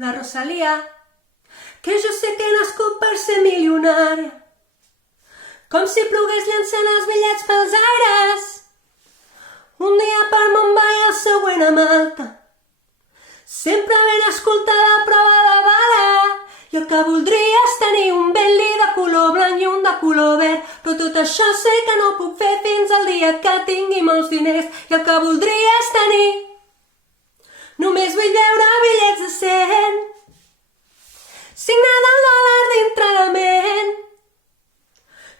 la Rosalia, que jo sé que he nascut per ser milionària. Com si plogués llançant els bitllets pels aires. Un dia per Mumbai, el següent a Malta. Sempre ben escoltada a prova de bala. I el que voldria és tenir un Bentley de color blanc i un de color verd. Però tot això sé que no puc fer fins al dia que tingui molts diners. I el que voldria és tenir. Només vull veure bitllets de 100. Signada el dòlar dintre la ment.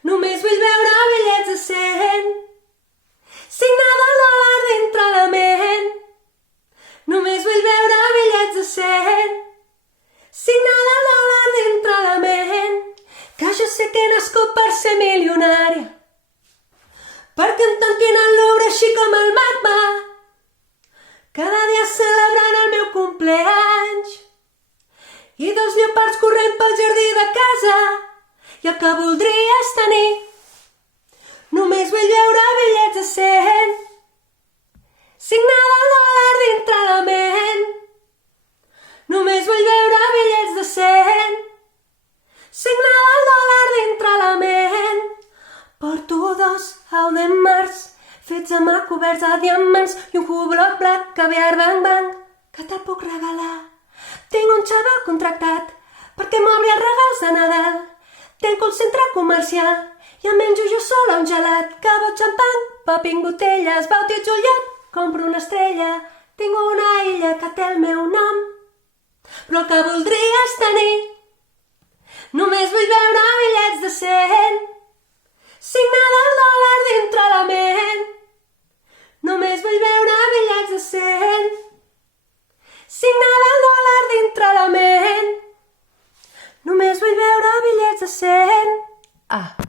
Només vull veure bitllets de 100. Signada el dòlar dintre la ment. Només vull veure bitllets de 100. Signada el dòlar dintre la ment. Que jo sé que he nascut per ser milionària. Perquè em tanquin al Louvre així com el Magma. Cada dia celebrant el meu cumpleanys. I 2 lleopards corrent pel jardí de casa. I el que voldria és tenir. Només vull veure bitllets de 100. Signada el dòlar dintre la ment. Només vull veure bitllets de 100. Signada el dòlar dintre la ment. Porto 2 Audemars fets a mà coberts de diamants i un Hublot Black caviar bang bang que te puc regalar. Tinc un xaval contractat perquè m'obri els regals de Nadal. Tenc un centre comercial i em menjo jo sola un gelat. Cabo xampany, paping botelles, Bauti Juliet, compro una estrella. Tinc una illa que té el meu nom, però el que voldria és tenir. Només vull veure bitllets de 100. Signada el dòlar dintre la ment. Només vull veure bitllets de 100. Signada el dòlar dintre la ment. Només vull veure bitllets de 100.